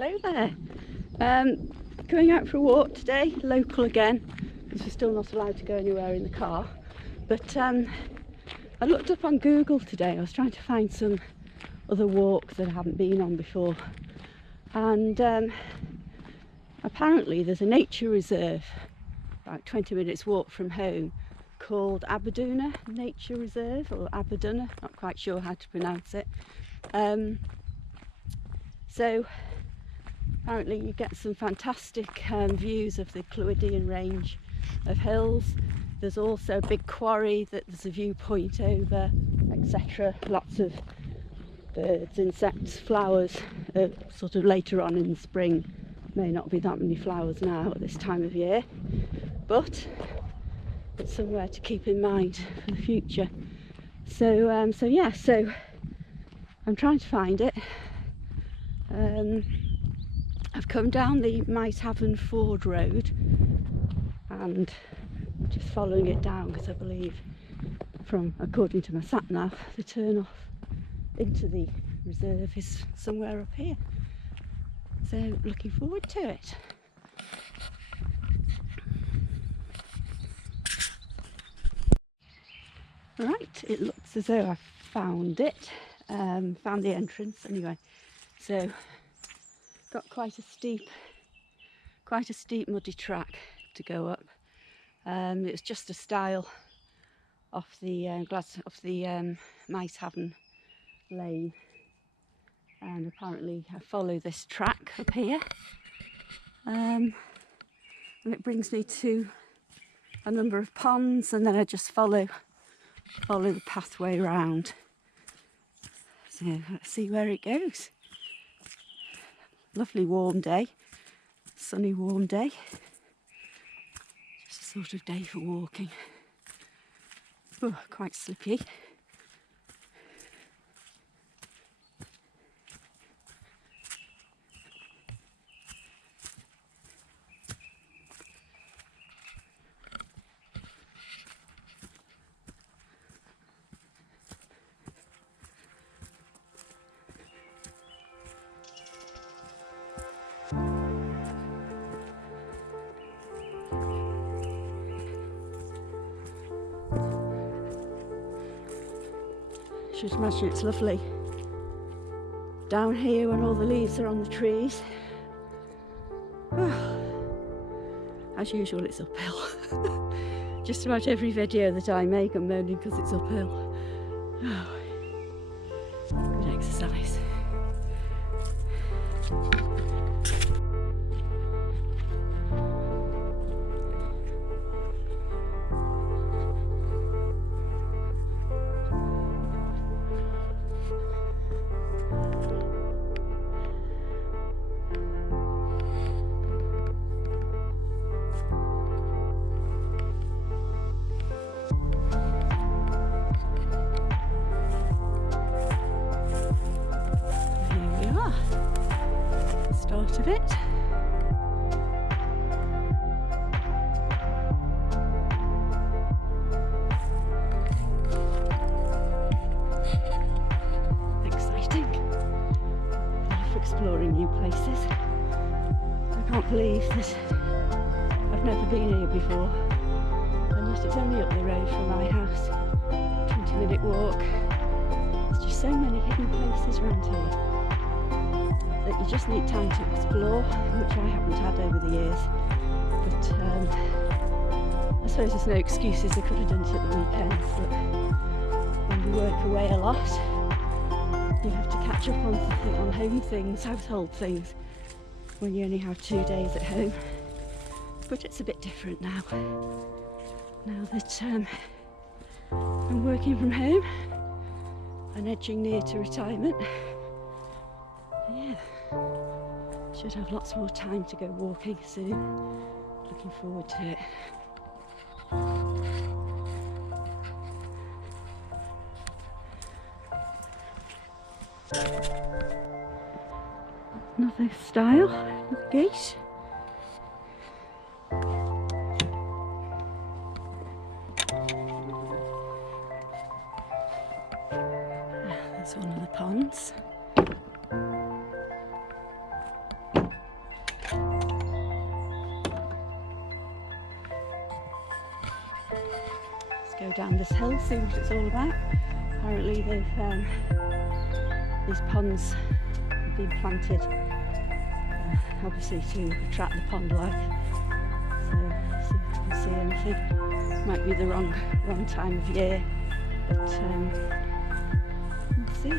Hello there. Going out for a walk today, local again, because we're still not allowed to go anywhere in the car. But I looked up on Google today. I was trying to find some other walks that I haven't been on before, and apparently there's a nature reserve about 20 minutes walk from home called Aberduna Nature Reserve, or Aberduna, not quite sure how to pronounce it. So apparently you get some fantastic views of the Clwydian range of hills. There's also a big quarry that there's a viewpoint over, etc. Lots of birds, insects, flowers, sort of later on in the spring. May not be that many flowers now at this time of year, but it's somewhere to keep in mind for the future. So I'm trying to find it. I've come down the Micehaven Ford Road and just following it down, because I believe, according to my sat nav, the turn off into the reserve is somewhere up here. So looking forward to it. Right, it looks as though I've found it, found the entrance anyway. So got quite a steep muddy track to go up. It's just a stile off the Micehaven lane, and apparently I follow this track up here, and it brings me to a number of ponds, and then I just follow the pathway round. So let's see where it goes. Lovely warm day, sunny warm day. Just a sort of day for walking. Oh, quite slippy. I should imagine it's lovely down here when all the leaves are on the trees. Oh, as usual, it's uphill. Just about every video that I make, I'm moaning because it's uphill. Oh, good exercise. Start of it. Exciting. Love exploring new places. I can't believe that I've never been here before, and yet it's only up the road from my house. 20-minute walk. There's just so many hidden places around here that you just need time to explore, which I haven't had over the years. But I suppose there's no excuses. I could have done it at the weekends, but when you work away a lot, you have to catch up on home things, household things, when you only have 2 days at home. But it's a bit different now that I'm working from home and edging near to retirement. Yeah, should have lots more time to go walking soon. Looking forward to it. Another stile, another gate. There's one of the ponds. go down this hill, see what it's all about. Apparently these ponds have been planted, obviously to attract the pond life. So see if I can see anything. Might be the wrong time of year, but we'll see.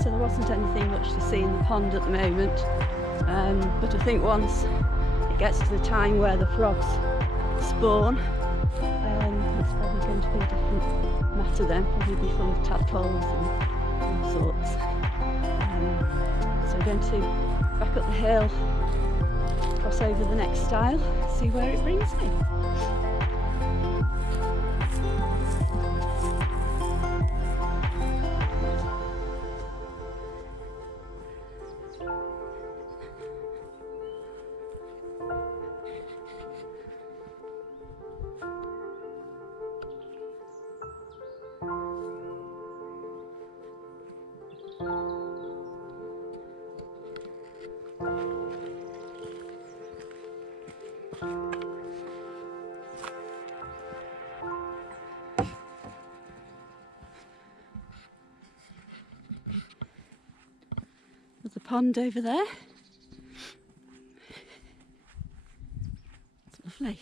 So there wasn't anything much to see in the pond at the moment, but I think once it gets to the time where the frogs spawn, it's probably going to be a different matter then, probably be full of tadpoles and all sorts. So we're going to back up the hill, cross over the next stile, see where it brings me. There's a pond over there. It's lovely.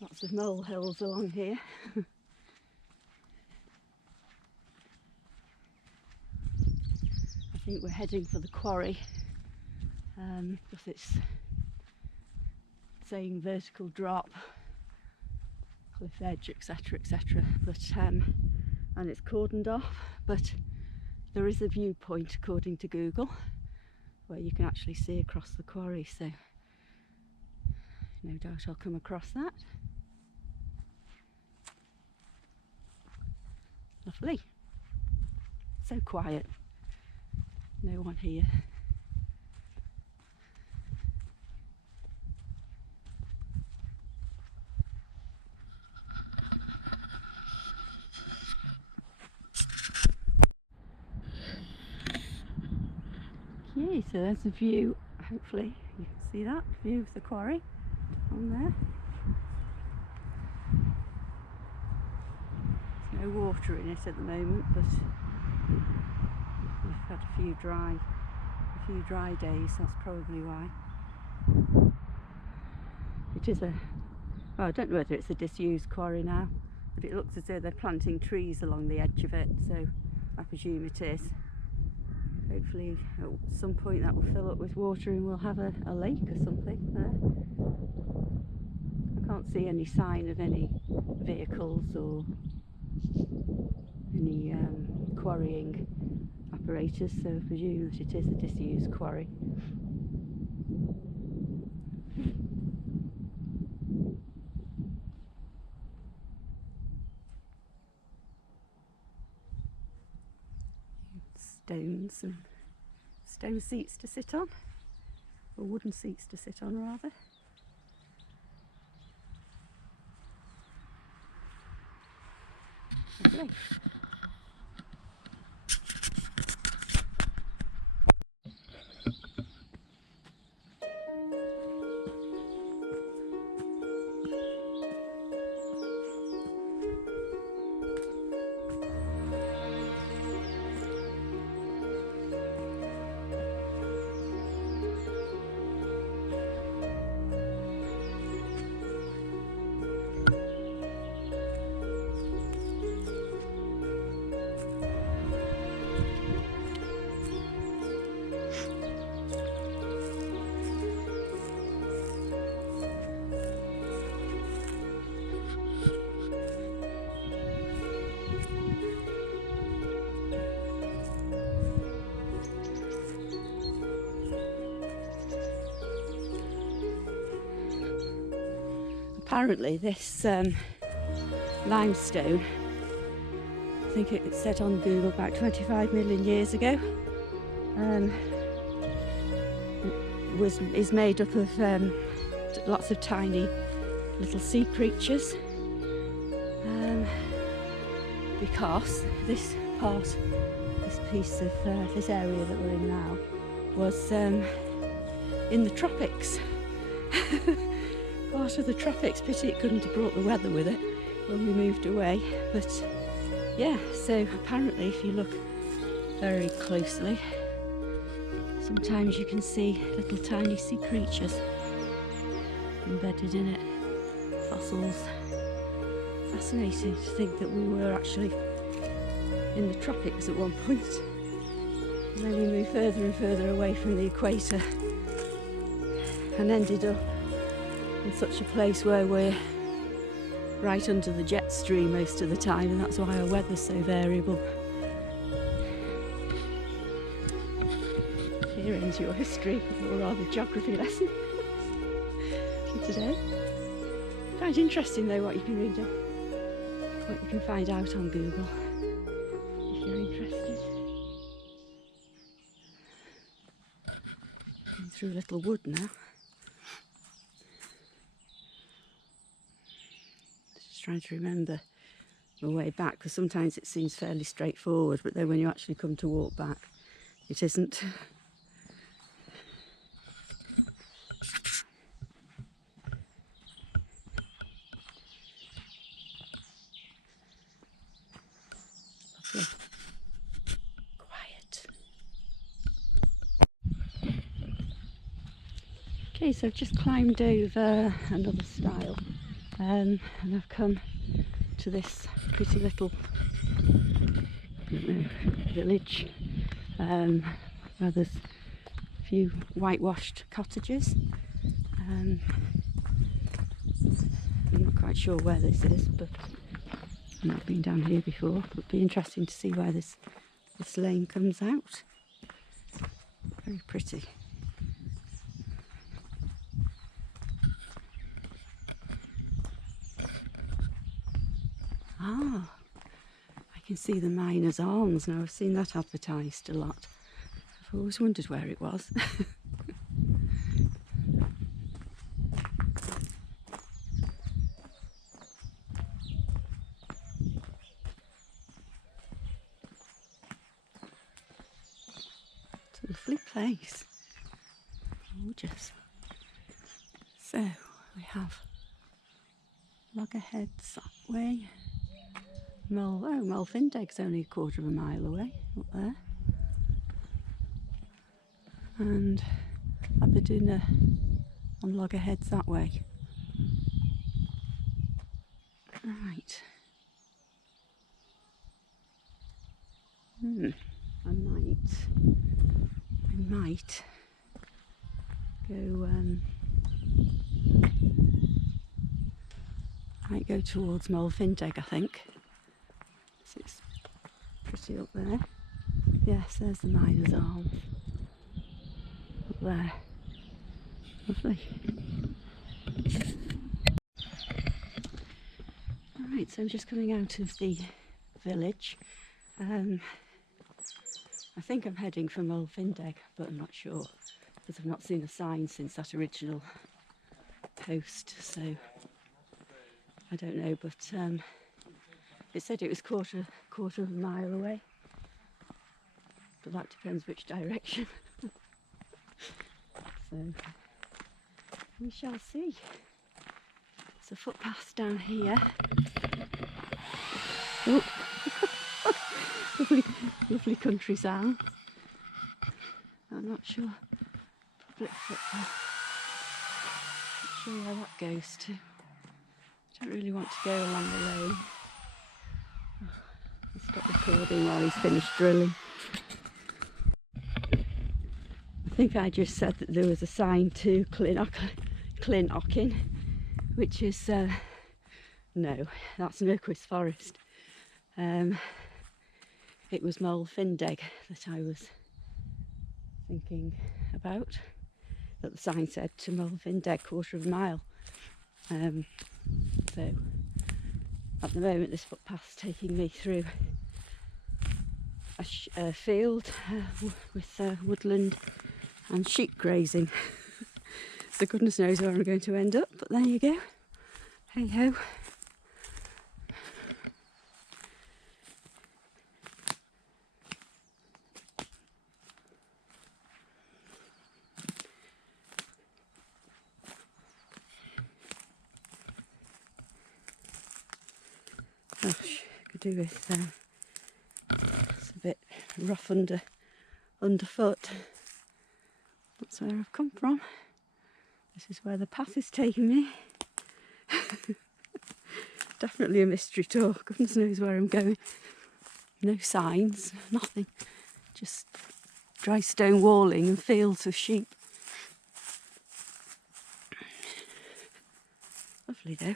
Lots of molehills along here. I think we're heading for the quarry because it's saying vertical drop, cliff edge, etc, etc. But and it's cordoned off, but there is a viewpoint according to Google where you can actually see across the quarry, so no doubt I'll come across that. Lovely. So quiet. No one here. Okay, so there's a view. Hopefully you can see that view of the quarry on there. No water in it at the moment, but we've had a few dry days, that's probably why. It is well, I don't know whether it's a disused quarry now, but it looks as though they're planting trees along the edge of it, so I presume it is. Hopefully at some point that will fill up with water and we'll have a lake or something there. I can't see any sign of any vehicles or any quarrying apparatus, so I presume that it is a disused quarry. Stones and stone seats to sit on, or wooden seats to sit on rather. Lovely. Apparently this limestone, I think it said on Google about 25 million years ago, is made up of lots of tiny little sea creatures, because this piece of this area that we're in now was in the tropics. Part of the tropics. Pity it couldn't have brought the weather with it when we moved away, but yeah, so apparently if you look very closely, sometimes you can see little tiny sea creatures embedded in it, fossils. Fascinating to think that we were actually in the tropics at one point, and then we moved further and further away from the equator and ended up in such a place where we're right under the jet stream most of the time, and that's why our weather's so variable. Here ends your history, or rather geography lesson for today. Quite interesting though what you can read, what you can find out on Google if you're interested. Going through a little wood now. Just trying to remember my way back, because sometimes it seems fairly straightforward, but then when you actually come to walk back, it isn't. Quiet. Okay, so I've just climbed over another stile, and I've come to this pretty little village where there's a few whitewashed cottages. I'm not quite sure where this is, but I've not been down here before, but it'd be interesting to see where this lane comes out. Very pretty. Ah, I can see the Miners' Arms now. I've seen that advertised a lot. I've always wondered where it was. It's a lovely place. Gorgeous. So we have loggerheads that way. Malfindeg's only a quarter of a mile away, up there. And Aberduna on loggerheads that way. Right. I might go towards Malfindeg, I think. So it's pretty up there. Yes, there's the Miners' Arms. Up there. Lovely. Alright, so I'm just coming out of the village. I think I'm heading for Malfindeg, but I'm not sure, because I've not seen a sign since that original post, so I don't know, but it said it was quarter of a mile away, but that depends which direction. So we shall see. There's a footpath down here. Oh. lovely country sound. I'm not sure. Public footpath. Not sure where that goes to. I don't really want to go along the lane. I'll stop recording while he's finished drilling. I think I just said that there was a sign to Clinocken, which is no, that's Nurquist Forest. It was Malfindeg that I was thinking about, that the sign said to Malfindeg, quarter of a mile. So at the moment this footpath's taking me through a field with woodland and sheep grazing. So goodness knows where I'm going to end up, but there you go. Hey ho. Gosh, could do with it's a bit rough underfoot. That's where I've come from. This is where the path is taking me. Definitely a mystery tour. Goodness knows where I'm going. No signs, nothing. Just dry stone walling and fields of sheep. Lovely though.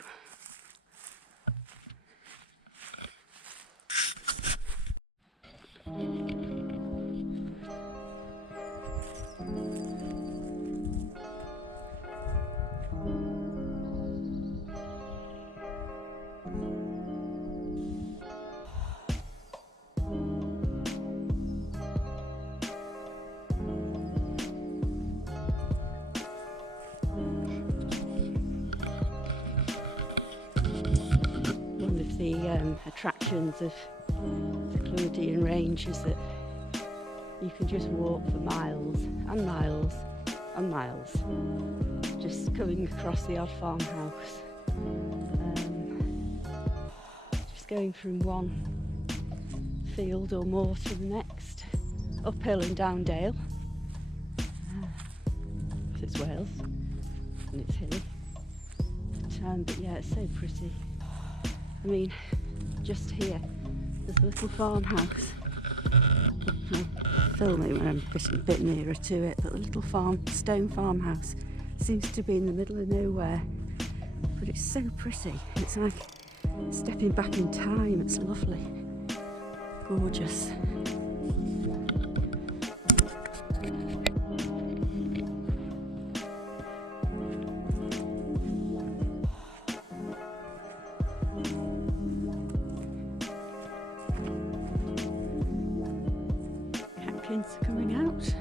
One of the attractions of the Clwyddian Range is that you can just walk for miles and miles and miles, just coming across the odd farmhouse, just going from one field or more to the next, uphill and down dale, because it's Wales and it's hilly, but yeah, it's so pretty. I mean, just here, there's a little farmhouse. I'll film it when I'm getting a bit nearer to it, but the little stone farmhouse seems to be in the middle of nowhere, but it's so pretty. It's like stepping back in time. It's lovely, gorgeous. Coming out.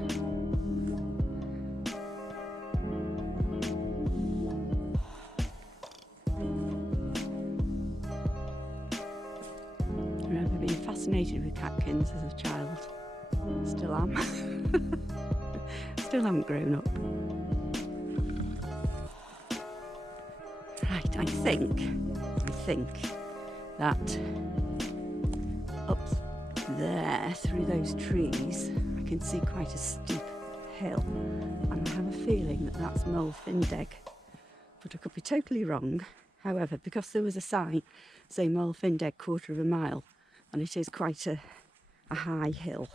I remember being fascinated with catkins as a child. Still am. Still haven't grown up. Right, I think that up there through those trees I can see quite a steep hill, and I have a feeling that that's Moel Findeg, but I could be totally wrong. However, because there was a sign saying Moel Findeg 1/4 of a mile, and it is quite a high hill,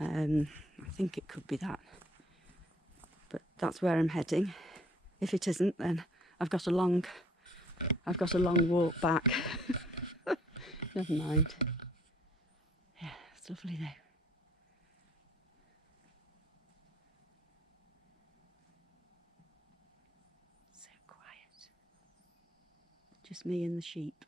I think it could be that, but that's where I'm heading. If it isn't, then I've got a long walk back. Never mind. Yeah, it's lovely though. So quiet. Just me and the sheep.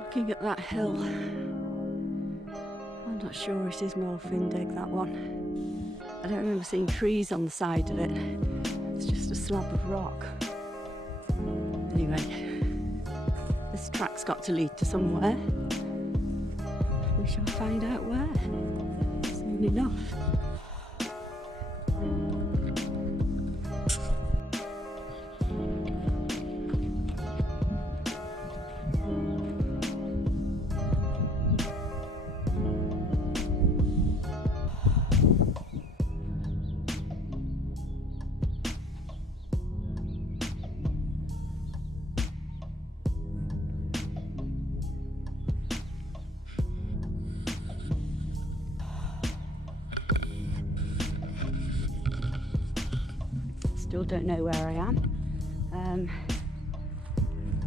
Looking at that hill, I'm not sure it is Moel Findeg, that one. I don't remember seeing trees on the side of it. It's just a slab of rock. Anyway, this track's got to lead to somewhere. We shall find out where soon enough. still don't know where I am.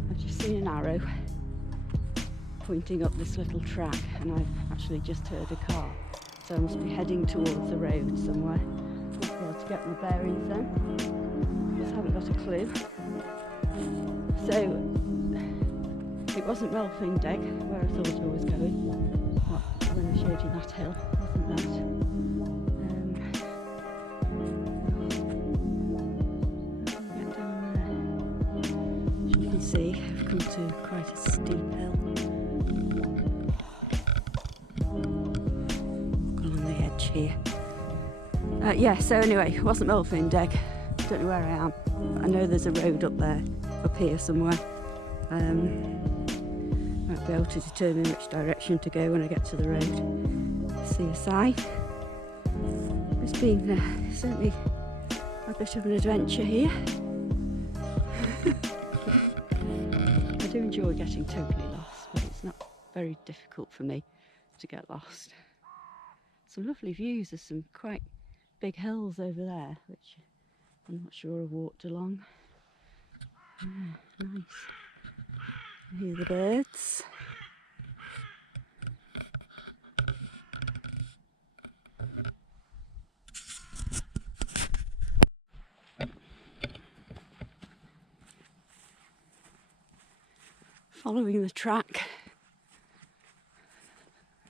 I've just seen an arrow pointing up this little track, and I've actually just heard a car, so I must be heading towards the road somewhere. I'll be able to get my bearings then. Just haven't got a clue. So it wasn't Melfindeg where I thought I was going. When I showed you that hill, wasn't that? Get down there. As you can see, I've come to quite a steep hill. Walk along the edge here. Yeah, so anyway, it wasn't Melfindeg. Don't know where I am. I know there's a road up there, up here somewhere. Might be able to determine which direction to go when I get to the road. See a sign. It's been certainly a bit of an adventure here. I do enjoy getting totally lost, but it's not very difficult for me to get lost. Some lovely views. There's some quite big hills over there, which I'm not sure I've walked along. Nice. I hear the birds. Following the track.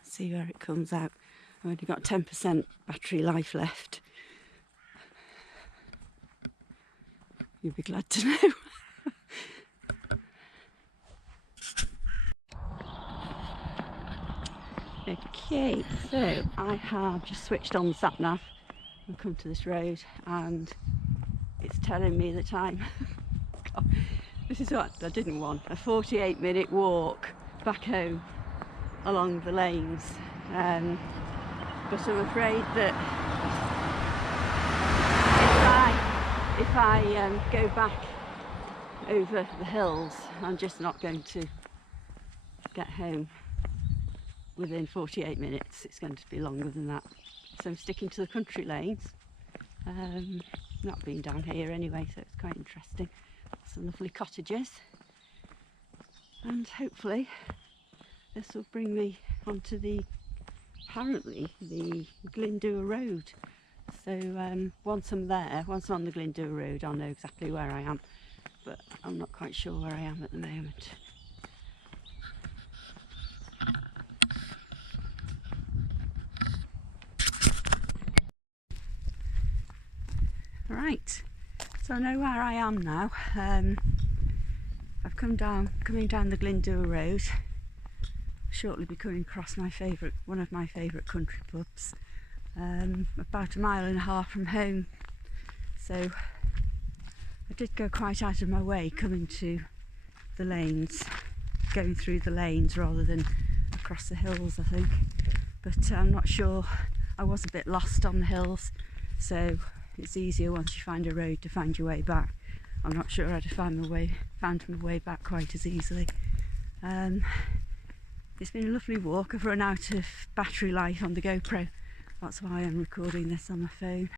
See where it comes out. I've only got 10% battery life left. You'll be glad to know. Okay, so I have just switched on the sat nav and come to this road, and it's telling me the time. God, this is what I didn't want, a 48-minute walk back home along the lanes, but I'm afraid that if I go back over the hills, I'm just not going to get home within 48 minutes. It's going to be longer than that, so I'm sticking to the country lanes. Not been down here anyway, so it's quite interesting. Some lovely cottages, and hopefully this will bring me onto apparently the Glyndŵr Road. So once I'm there, once I'm on the Glyndŵr Road, I'll know exactly where I am, but I'm not quite sure where I am at the moment. Right, so I know where I am now. I've coming down the Glyndŵr Road. Shortly be coming across one of my favourite country pubs. About 1.5 miles from home. So I did go quite out of my way coming to the lanes, going through the lanes rather than across the hills, I think. But I'm not sure. I was a bit lost on the hills, so it's easier once you find a road to find your way back. I'm not sure I'd have found my way back quite as easily. It's been a lovely walk. I've run out of battery life on the GoPro. That's why I'm recording this on my phone.